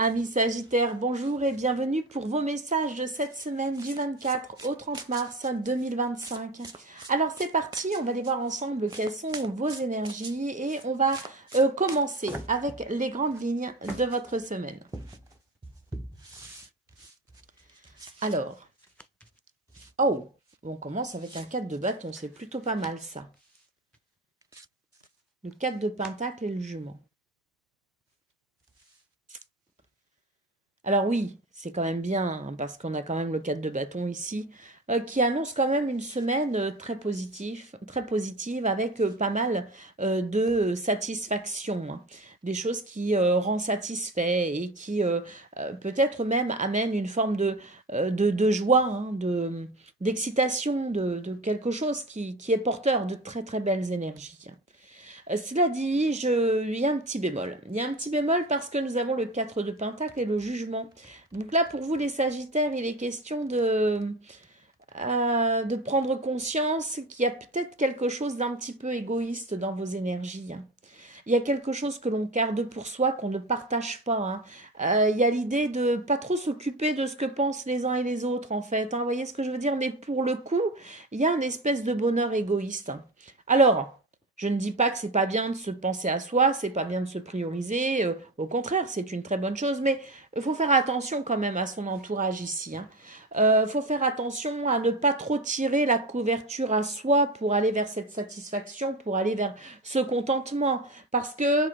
Amis Sagittaires, bonjour et bienvenue pour vos messages de cette semaine du 24 au 30 mars 2025. Alors c'est parti, on va aller voir ensemble quelles sont vos énergies et on va commencer avec les grandes lignes de votre semaine. Alors, oh, on commence avec un 4 de bâton, c'est plutôt pas mal ça. Le 4 de pentacle et le jument. Alors oui, c'est quand même bien, hein, parce qu'on a quand même le 4 de bâton ici, qui annonce quand même une semaine très positive, avec pas mal de satisfaction, hein. Des choses qui rendent satisfait et qui peut-être même amènent une forme de joie, hein, d'excitation, de quelque chose qui est porteur de très très belles énergies. Cela dit, il y a un petit bémol. Il y a un petit bémol parce que nous avons le 4 de pentacle et le jugement. Donc là, pour vous les Sagittaires, il est question de prendre conscience qu'il y a peut-être quelque chose d'un petit peu égoïste dans vos énergies, hein. Il y a quelque chose que l'on garde pour soi, qu'on ne partage pas, hein. Il y a l'idée de pas trop s'occuper de ce que pensent les uns et les autres, en fait, hein. Vous voyez ce que je veux dire? Mais pour le coup, il y a une espèce de bonheur égoïste, hein. Alors, je ne dis pas que c'est pas bien de se penser à soi, c'est pas bien de se prioriser. Au contraire, c'est une très bonne chose, mais il faut faire attention quand même à son entourage ici, hein. Faut faire attention à ne pas trop tirer la couverture à soi pour aller vers cette satisfaction, pour aller vers ce contentement. Parce que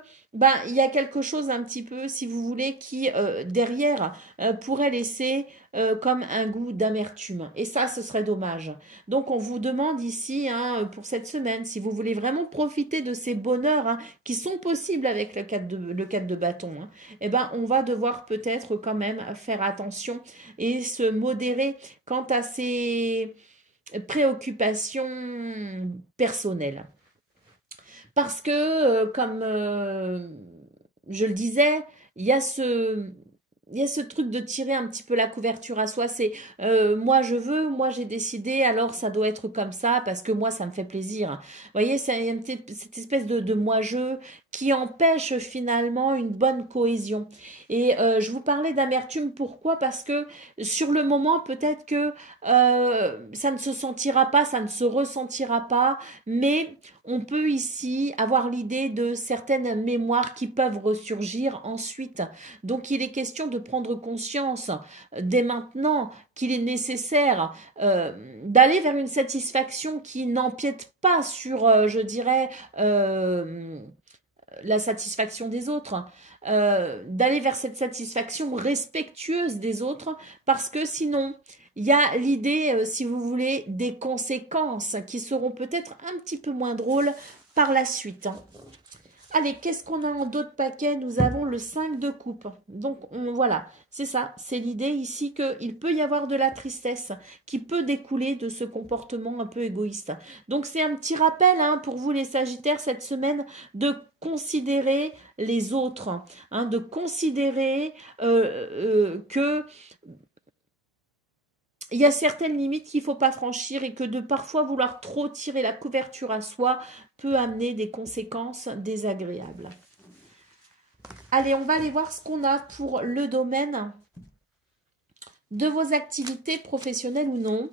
il y a quelque chose un petit peu, si vous voulez, qui derrière pourrait laisser comme un goût d'amertume. Et ça, ce serait dommage. Donc, on vous demande ici, hein, pour cette semaine, si vous voulez vraiment profiter de ces bonheurs, hein, qui sont possibles avec le 4 de bâton, hein, eh ben, on va devoir peut-être quand même faire attention et se modérer quant à ces préoccupations personnelles. Parce que, comme je le disais, il y a ce, il y a ce truc de tirer un petit peu la couverture à soi. C'est moi je veux, moi j'ai décidé, alors ça doit être comme ça parce que moi ça me fait plaisir. Vous voyez, c'est cette espèce de moi-je qui empêche finalement une bonne cohésion. Et je vous parlais d'amertume, pourquoi? Parce que sur le moment, peut-être que ça ne se sentira pas, ça ne se ressentira pas, mais on peut ici avoir l'idée de certaines mémoires qui peuvent ressurgir ensuite. Donc il est question de prendre conscience dès maintenant qu'il est nécessaire d'aller vers une satisfaction qui n'empiète pas sur, je dirais, la satisfaction des autres. D'aller vers cette satisfaction respectueuse des autres, parce que sinon, il y a l'idée, si vous voulez, des conséquences qui seront peut-être un petit peu moins drôles par la suite, hein. Allez, qu'est-ce qu'on a en d'autres paquets? Nous avons le 5 de coupe. Donc, voilà, c'est ça. C'est l'idée ici qu'il peut y avoir de la tristesse qui peut découler de ce comportement un peu égoïste. Donc, c'est un petit rappel, hein, pour vous les Sagittaires cette semaine de considérer les autres, hein, de considérer que il y a certaines limites qu'il ne faut pas franchir et que de parfois vouloir trop tirer la couverture à soi peut amener des conséquences désagréables. Allez, on va aller voir ce qu'on a pour le domaine de vos activités professionnelles ou non.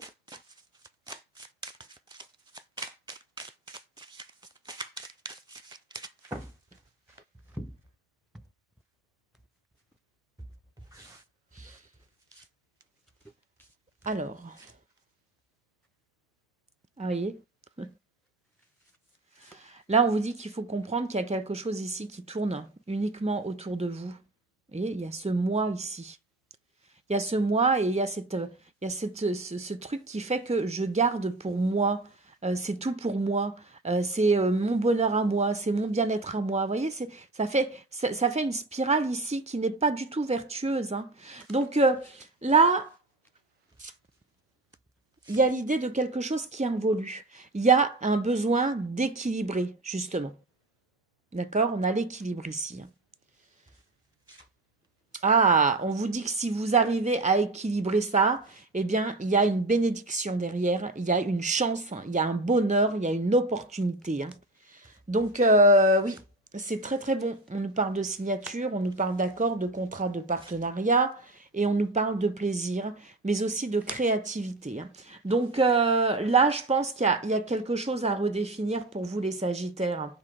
Alors, ah, vous voyez, là, on vous dit qu'il faut comprendre qu'il y a quelque chose ici qui tourne uniquement autour de vous. Vous voyez, il y a ce moi ici. Il y a ce moi et il y a ce truc qui fait que je garde pour moi. C'est tout pour moi. C'est mon bonheur à moi. C'est mon bien-être à moi. Vous voyez, ça fait une spirale ici qui n'est pas du tout vertueuse, hein. Donc là, il y a l'idée de quelque chose qui involue. Il y a un besoin d'équilibrer, justement. D'accord? On a l'équilibre ici, hein. Ah, on vous dit que si vous arrivez à équilibrer ça, eh bien, il y a une bénédiction derrière, il y a une chance, il y a un bonheur, il y a une opportunité, hein. Donc, oui, c'est très très bon. On nous parle de signature, on nous parle d'accord, de contrat, de partenariat, et on nous parle de plaisir, mais aussi de créativité, hein. Donc là, je pense il y a quelque chose à redéfinir pour vous les Sagittaires,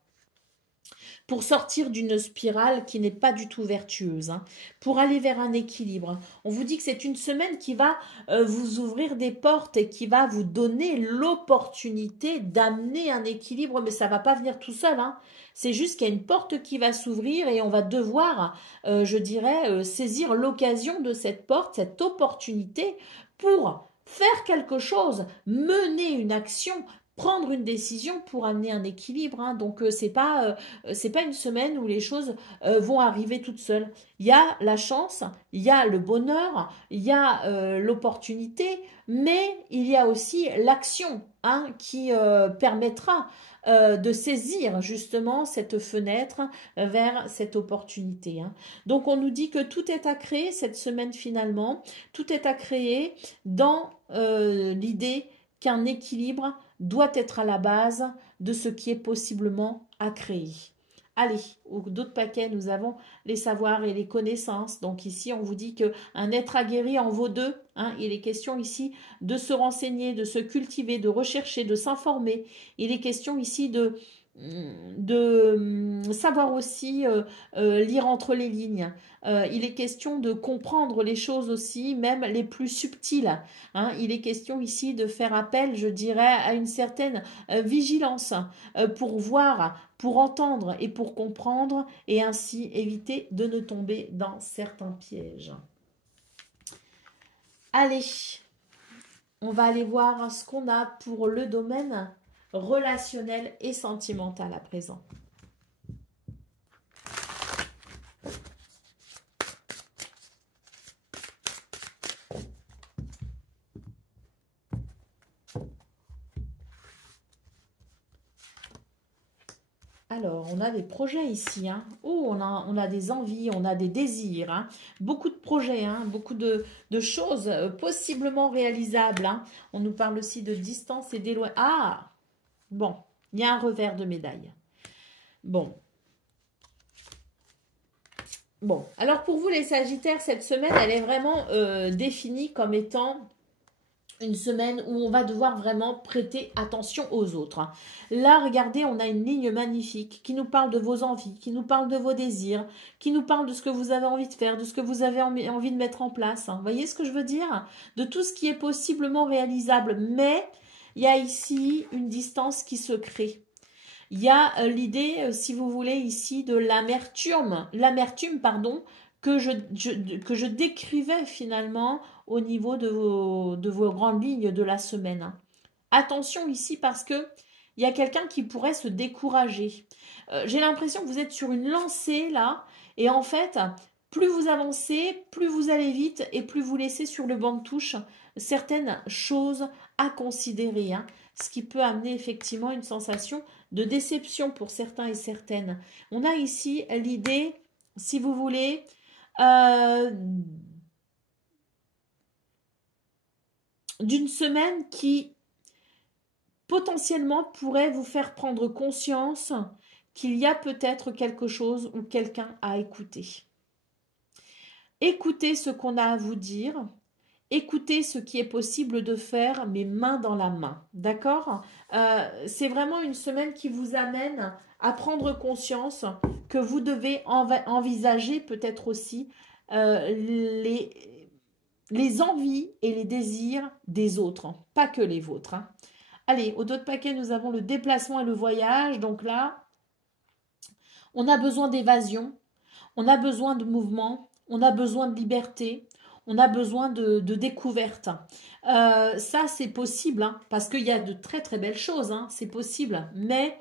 pour sortir d'une spirale qui n'est pas du tout vertueuse, hein, pour aller vers un équilibre. On vous dit que c'est une semaine qui va vous ouvrir des portes et qui va vous donner l'opportunité d'amener un équilibre, mais ça va pas venir tout seul, hein. C'est juste qu'il y a une porte qui va s'ouvrir et on va devoir, je dirais, saisir l'occasion de cette porte, cette opportunité pour faire quelque chose, mener une action, prendre une décision pour amener un équilibre, hein. Donc c'est pas une semaine où les choses vont arriver toutes seules. Il y a la chance, il y a le bonheur, il y a l'opportunité, mais il y a aussi l'action, hein, qui permettra de saisir justement cette fenêtre vers cette opportunité, hein. Donc on nous dit que tout est à créer cette semaine finalement, tout est à créer dans l'idée qu'un équilibre doit être à la base de ce qui est possiblement à créer. Allez, d'autres paquets, nous avons les savoirs et les connaissances. Donc ici, on vous dit qu'un être aguerri en vaut deux, hein. Il est question ici de se renseigner, de se cultiver, de rechercher, de s'informer. Il est question ici de savoir aussi lire entre les lignes. Il est question de comprendre les choses aussi, même les plus subtiles, hein. Il est question ici de faire appel, je dirais, à une certaine vigilance pour voir, pour entendre et pour comprendre, et ainsi éviter de ne tomber dans certains pièges. Allez, on va aller voir ce qu'on a pour le domaine relationnel et sentimental à présent. Alors, on a des projets ici, hein. Oh, on a des envies, on a des désirs, hein. Beaucoup de projets, hein, beaucoup de choses possiblement réalisables, hein. On nous parle aussi de distance et d'éloignement. Ah, bon, il y a un revers de médaille. Bon. Bon, alors pour vous les Sagittaires, cette semaine, elle est vraiment définie comme étant une semaine où on va devoir vraiment prêter attention aux autres, hein. Là, regardez, on a une ligne magnifique qui nous parle de vos envies, qui nous parle de vos désirs, qui nous parle de ce que vous avez envie de faire, de ce que vous avez envie de mettre en place, hein. Vous voyez ce que je veux dire? De tout ce qui est possiblement réalisable. Mais il y a ici une distance qui se crée. Il y a l'idée, si vous voulez, ici de l'amertume, pardon, que je décrivais finalement au niveau de vos grandes lignes de la semaine, hein. Attention ici parce que il y a quelqu'un qui pourrait se décourager. J'ai l'impression que vous êtes sur une lancée là, et en fait, plus vous avancez, plus vous allez vite et plus vous laissez sur le banc de touche certaines choses à considérer, hein, ce qui peut amener effectivement une sensation de déception pour certains et certaines. On a ici l'idée, si vous voulez, d'une semaine qui potentiellement pourrait vous faire prendre conscience qu'il y a peut-être quelque chose ou quelqu'un à écouter. Écoutez ce qu'on a à vous dire. Écoutez ce qui est possible de faire, mais main dans la main. D'accord? C'est vraiment une semaine qui vous amène à prendre conscience que vous devez envisager peut-être aussi les envies et les désirs des autres, hein, pas que les vôtres, hein. Allez, au dos de paquet, nous avons le déplacement et le voyage. Donc là, on a besoin d'évasion, on a besoin de mouvement, on a besoin de liberté, on a besoin de découverte. Ça, c'est possible, hein, parce qu'il y a de très très belles choses, hein, c'est possible. Mais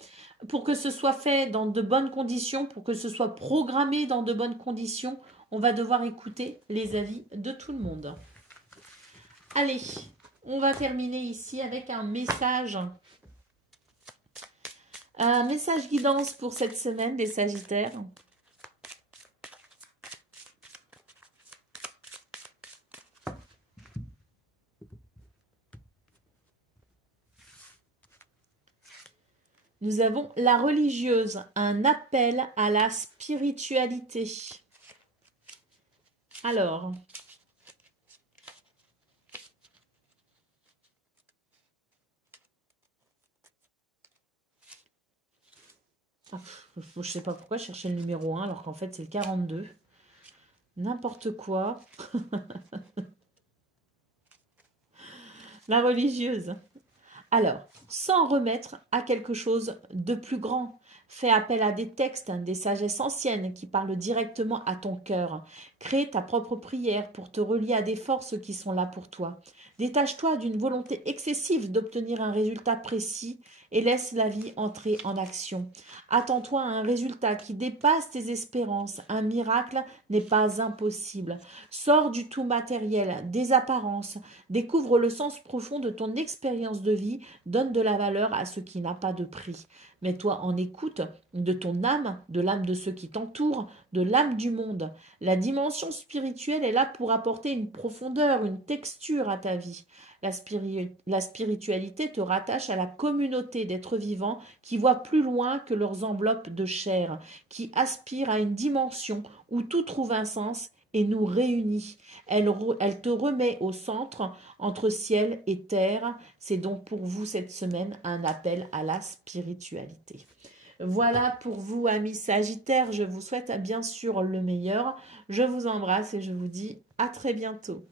pour que ce soit fait dans de bonnes conditions, pour que ce soit programmé dans de bonnes conditions, on va devoir écouter les avis de tout le monde. Allez, on va terminer ici avec un message. Un message guidance pour cette semaine des Sagittaires. Nous avons la religieuse, un appel à la spiritualité. Alors, je ne sais pas pourquoi je cherchais le numéro 1 alors qu'en fait c'est le 42. N'importe quoi. La religieuse. Alors, s'en remettre à quelque chose de plus grand. Fais appel à des textes, des sagesses anciennes qui parlent directement à ton cœur. Crée ta propre prière pour te relier à des forces qui sont là pour toi. Détache-toi d'une volonté excessive d'obtenir un résultat précis et laisse la vie entrer en action. Attends-toi à un résultat qui dépasse tes espérances. Un miracle n'est pas impossible. Sors du tout matériel, des apparences. Découvre le sens profond de ton expérience de vie. Donne de la valeur à ce qui n'a pas de prix. Mets-toi en écoute de ton âme, de l'âme de ceux qui t'entourent, de l'âme du monde. La dimension spirituelle est là pour apporter une profondeur, une texture à ta vie. La spiritualité te rattache à la communauté d'êtres vivants qui voient plus loin que leurs enveloppes de chair, qui aspirent à une dimension où tout trouve un sens et nous réunit. Elle te remet au centre entre ciel et terre. C'est donc pour vous cette semaine un appel à la spiritualité. Voilà pour vous, amis Sagittaires. Je vous souhaite bien sûr le meilleur. Je vous embrasse et je vous dis à très bientôt.